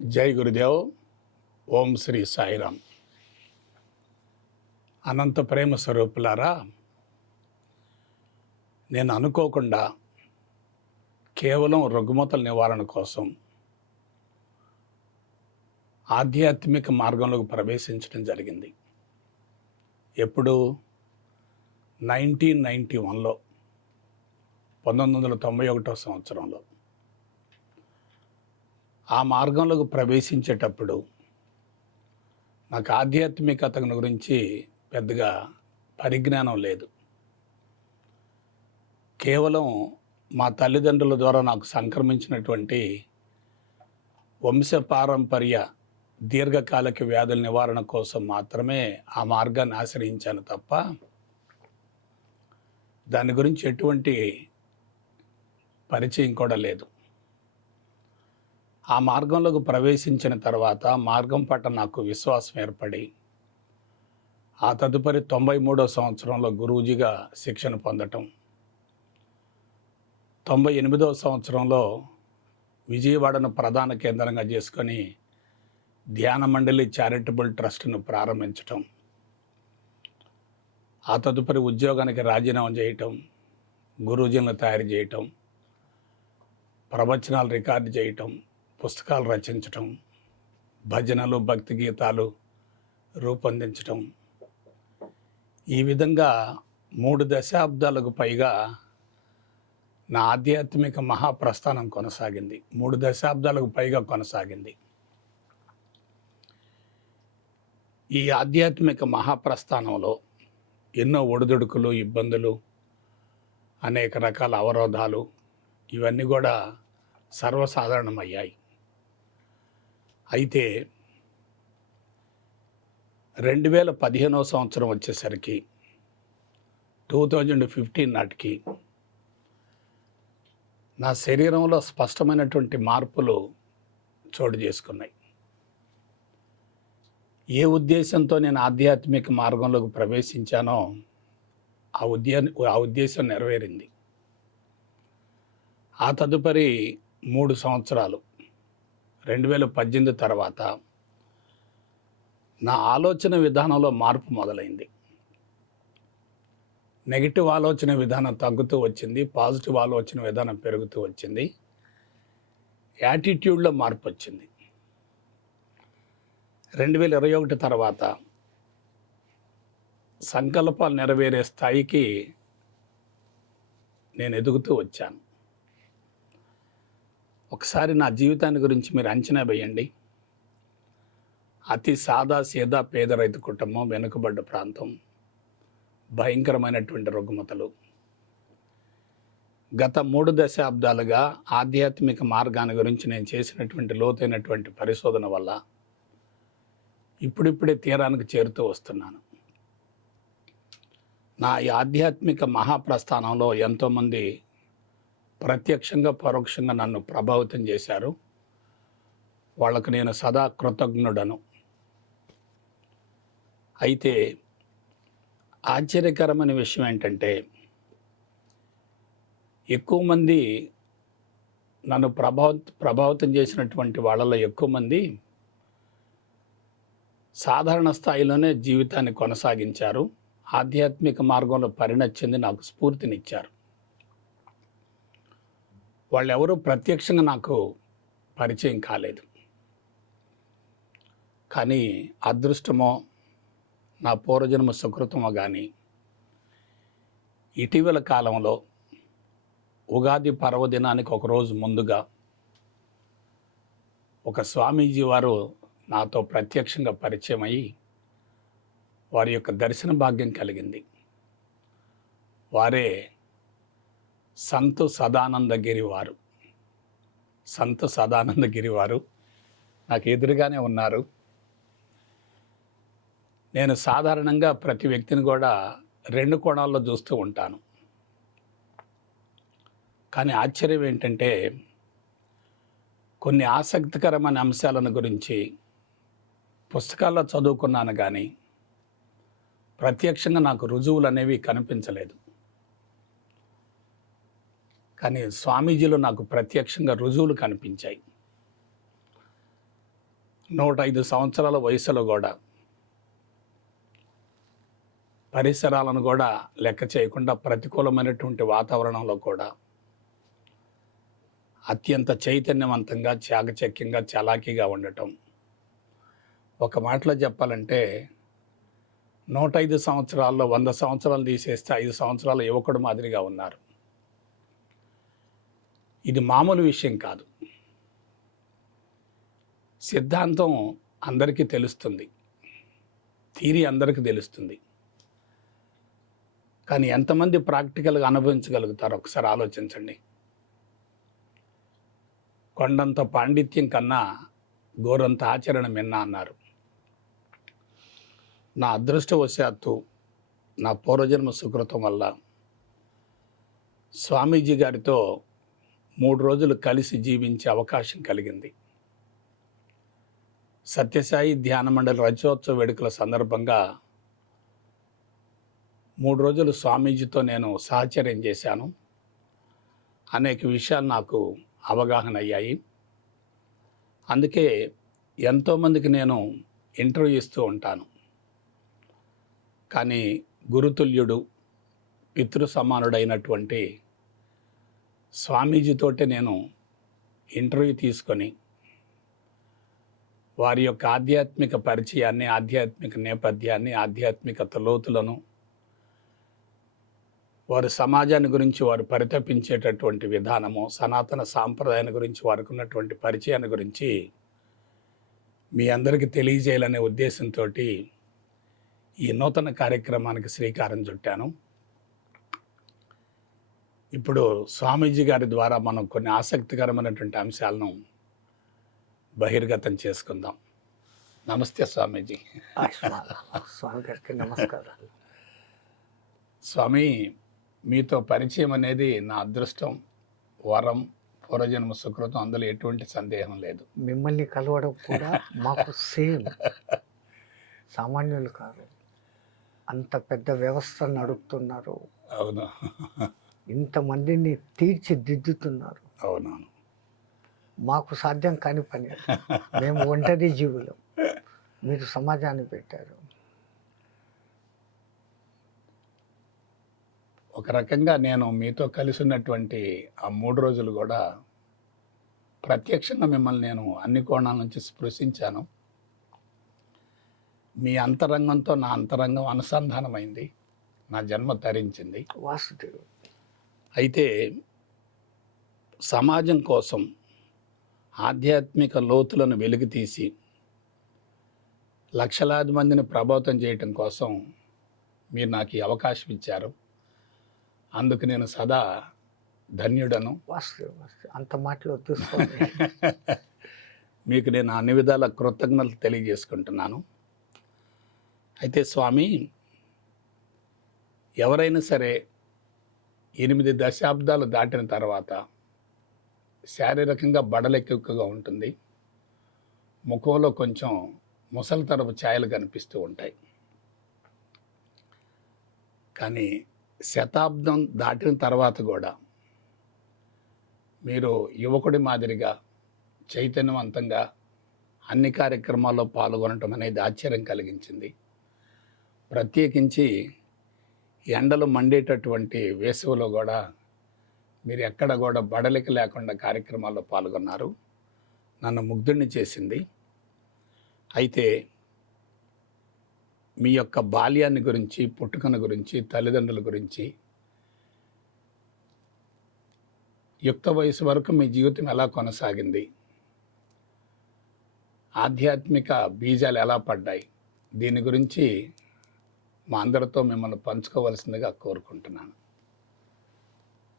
జై గురుదేవ్. ఓం శ్రీ సాయిరామ్. అనంత ప్రేమ స్వరూపులారా, నేను అనుకోకుండా కేవలం రుగ్మతల నివారణ కోసం ఆధ్యాత్మిక మార్గంలోకి ప్రవేశించడం జరిగింది. ఎప్పుడు? 1991లో 1991 సంవత్సరంలో ఆ మార్గంలోకి ప్రవేశించేటప్పుడు నాకు ఆధ్యాత్మికత గురించి పెద్దగా పరిజ్ఞానం లేదు. కేవలం మా తల్లిదండ్రుల ద్వారా నాకు సంక్రమించినటువంటి వంశపారంపర్య దీర్ఘకాలిక వ్యాధుల నివారణ కోసం మాత్రమే ఆ మార్గాన్ని ఆశ్రయించాను తప్ప దాని గురించి ఎటువంటి పరిచయం కూడా లేదు. ఆ మార్గంలోకి ప్రవేశించిన తర్వాత మార్గం పట్ల నాకు విశ్వాసం ఏర్పడి ఆ తదుపరి 93వ సంవత్సరంలో గురూజీగా శిక్షణ పొందటం, 98వ సంవత్సరంలో విజయవాడను ప్రధాన కేంద్రంగా చేసుకొని ధ్యాన మండలి చారిటబుల్ ట్రస్ట్ను ప్రారంభించటం, ఆ తదుపరి ఉద్యోగానికి రాజీనామా చేయటం, గురూజీలను తయారు చేయటం, ప్రవచనాలు రికార్డు చేయటం, పుస్తకాలు రచించటం, భజనలు భక్తి గీతాలు రూపొందించటం, ఈ విధంగా 3 దశాబ్దాలకు పైగా నా ఆధ్యాత్మిక మహాప్రస్థానం కొనసాగింది. 3 దశాబ్దాలకు పైగా కొనసాగింది. ఈ ఆధ్యాత్మిక మహాప్రస్థానంలో ఎన్నో ఒడిదుడుకులు, ఇబ్బందులు, అనేక రకాల అవరోధాలు ఇవన్నీ కూడా సర్వసాధారణమయ్యాయి. అయితే 2015వ సంవత్సరం వచ్చేసరికి 2015 నాటికి నా శరీరంలో స్పష్టమైనటువంటి మార్పులు చోటు చేసుకున్నాయి. ఏ ఉద్దేశంతో నేను ఆధ్యాత్మిక మార్గంలోకి ప్రవేశించానో ఆ ఉద్దేశం నెరవేరింది. ఆ తదుపరి 3 సంవత్సరాలు 2018 తర్వాత నా ఆలోచన విధానంలో మార్పు మొదలైంది. నెగిటివ్ ఆలోచన విధానం తగ్గుతూ వచ్చింది, పాజిటివ్ ఆలోచన విధానం పెరుగుతూ వచ్చింది, యాటిట్యూడ్లో మార్పు వచ్చింది. 2021 తర్వాత సంకల్పాలు నెరవేరే స్థాయికి నేను ఎదుగుతూ వచ్చాను. ఒకసారి నా జీవితాన్ని గురించి మీరు అంచనా వేయండి. అతి సాదా సీదా పేద రైతు కుటుంబం, వెనుకబడ్డ ప్రాంతం, భయంకరమైనటువంటి రుగ్మతలు. గత 3 దశాబ్దాలుగా ఆధ్యాత్మిక మార్గాన్ని గురించి నేను చేసినటువంటి లోతైనటువంటి పరిశోధన వల్ల ఇప్పుడిప్పుడే తీరానికి చేరుతూ వస్తున్నాను. నా ఈ ఆధ్యాత్మిక మహాప్రస్థానంలో ఎంతోమంది ప్రత్యక్షంగా పరోక్షంగా నన్ను ప్రభావితం చేశారు. వాళ్ళకు నేను సదా కృతజ్ఞుడను. అయితే ఆశ్చర్యకరమైన విషయం ఏంటంటే, ఎక్కువ మంది నన్ను ప్రభావితం చేసినటువంటి వాళ్ళలో ఎక్కువ మంది సాధారణ స్థాయిలోనే జీవితాన్ని కొనసాగించారు. ఆధ్యాత్మిక మార్గంలో పరిణతి చెంది నాకు స్ఫూర్తినిచ్చారు. వాళ్ళెవరూ ప్రత్యక్షంగా నాకు పరిచయం కాలేదు. కానీ అదృష్టమో నా పూర్వజన్మ సుకృతమో కానీ ఇటీవల కాలంలో ఉగాది పర్వదినానికి ఒకరోజు ముందుగా ఒక స్వామీజీ వారు నాతో ప్రత్యక్షంగా పరిచయం అయ్యి వారి యొక్క దర్శన భాగ్యం కలిగింది. వారే సంత్ సదానందగిరి వారు. సంత్ సదానందగిరి వారు నాకు ఎదురుగానే ఉన్నారు. నేను సాధారణంగా ప్రతి వ్యక్తిని కూడా 2 కోణాల్లో చూస్తూ ఉంటాను. కానీ ఆశ్చర్యం ఏంటంటే, కొన్ని ఆసక్తికరమైన అంశాలను గురించి పుస్తకాల్లో చదువుకున్నాను కానీ ప్రత్యక్షంగా నాకు రుజువులు అనేవి కనిపించలేదు. కానీ స్వామీజీలో నాకు ప్రత్యక్షంగా రుజువులు కనిపించాయి. 105 సంవత్సరాల వయసులో కూడా పరిసరాలను కూడా లెక్క చేయకుండా ప్రతికూలమైనటువంటి వాతావరణంలో కూడా అత్యంత చైతన్యవంతంగా, చాకచక్యంగా, చలాకీగా ఉండటం. ఒక మాటలో చెప్పాలంటే 105 సంవత్సరాల్లో 100 సంవత్సరాలు తీసేస్తే 5 సంవత్సరాల యువకుడు మాదిరిగా ఉన్నారు. ఇది మామూలు విషయం కాదు. సిద్ధాంతం అందరికీ తెలుస్తుంది, థియరీ అందరికీ తెలుస్తుంది, కానీ ఎంతమంది ప్రాక్టికల్గా అనుభవించగలుగుతారో ఒకసారి ఆలోచించండి. కొండంత పాండిత్యం కన్నా గోరంత ఆచరణ మిన్న అన్నారు. నా అదృష్టవశాత్తు నా పూర్వజన్మ సుకృతం వల్ల స్వామీజీ గారితో 3 రోజులు కలిసి జీవించే అవకాశం కలిగింది. సత్యసాయి ధ్యాన మండలి రజోత్సవ వేడుకల సందర్భంగా 3 రోజులు స్వామీజీతో నేను సహచర్యం చేశాను. అనేక విషయాలు నాకు అవగాహన అయ్యాయి. అందుకే ఎంతోమందికి నేను ఇంటర్వ్యూ ఇస్తూ ఉంటాను. కానీ గురుతుల్యుడు, పితృ సమానుడైనటువంటి స్వామీజీతోటే నేను ఇంటర్వ్యూ తీసుకొని వారి యొక్క ఆధ్యాత్మిక పరిచయాన్ని, ఆధ్యాత్మిక నేపథ్యాన్ని, ఆధ్యాత్మికత లోతులను, వారు సమాజాన్ని గురించి వారు పరితపించేటటువంటి విధానము, సనాతన సాంప్రదాయాన్ని గురించి వారికి ఉన్నటువంటి పరిచయాన్ని గురించి మీ అందరికీ తెలియజేయాలనే ఉద్దేశంతో ఈ నూతన కార్యక్రమానికి శ్రీకారం చుట్టాను. ఇప్పుడు స్వామీజీ గారి ద్వారా మనం కొన్ని ఆసక్తికరమైనటువంటి అంశాలను బహిర్గతం చేసుకుందాం. నమస్తే స్వామీజీ. స్వామి గారికి నమస్కారాలు. స్వామి, మీతో పరిచయం అనేది నా అదృష్టం, వరం, పూర్వజన్మ సుకృతం, అందులో ఎటువంటి సందేహం లేదు. మిమ్మల్ని కలవడం కూడా మాకు సేమ్. సామాన్యులు కాదు, అంత పెద్ద వ్యవస్థ నడుపుతున్నారు. అవును, ఇంతమందిని తీర్చిదిద్దుతున్నారు. అవునవును. మాకు సాధ్యం కాని పని. మేము ఒంటరి జీవులం, మీరు సమాజాన్ని పెట్టారు. ఒక రకంగా నేను మీతో కలిసి ఉన్నటువంటి ఆ 3 రోజులు కూడా ప్రత్యక్షంగా మిమ్మల్ని నేను అన్ని కోణాల నుంచి స్పృశించాను. మీ అంతరంగంతో నా అంతరంగం అనుసంధానమైంది, నా జన్మ తరించింది. వాసుదేవుడు. అయితే సమాజం కోసం ఆధ్యాత్మిక లోతులను వెలికితీసి లక్షలాది మందిని ప్రభావితం చేయటం కోసం మీరు నాకు ఈ అవకాశం ఇచ్చారు. అందుకు నేను సదా ధన్యుడను. అంత మాటలు తీసుకోండి. మీకు నేను అన్ని విధాల కృతజ్ఞతలు తెలియజేసుకుంటున్నాను. అయితే స్వామి, ఎవరైనా సరే 8 దశాబ్దాలు దాటిన తర్వాత శారీరకంగా బడలెక్కువగా ఉంటుంది, ముఖంలో కొంచెం ముసలితరపు ఛాయలు కనిపిస్తూ ఉంటాయి. కానీ శతాబ్దం దాటిన తర్వాత కూడా మీరు యువకుడి మాదిరిగా చైతన్యవంతంగా అన్ని కార్యక్రమాల్లో పాల్గొనటం అనేది ఆశ్చర్యం కలిగించింది. ప్రత్యేకించి ఎండలు మండేటటువంటి వేసవిలో కూడా మీరు ఎక్కడ కూడా బడలిక లేకుండా కార్యక్రమాల్లో పాల్గొన్నారు. నన్ను ముగ్ధుడిని చేసింది. అయితే మీ యొక్క బాల్యాన్ని గురించి, పుట్టుకను గురించి, తల్లిదండ్రుల గురించి, యుక్త వయసు వరకు మీ జీవితం ఎలా కొనసాగింది, ఆధ్యాత్మిక బీజాలు ఎలా పడ్డాయి, దీని గురించి మా అందరితో మిమ్మల్ని పంచుకోవలసిందిగా కోరుకుంటున్నాను.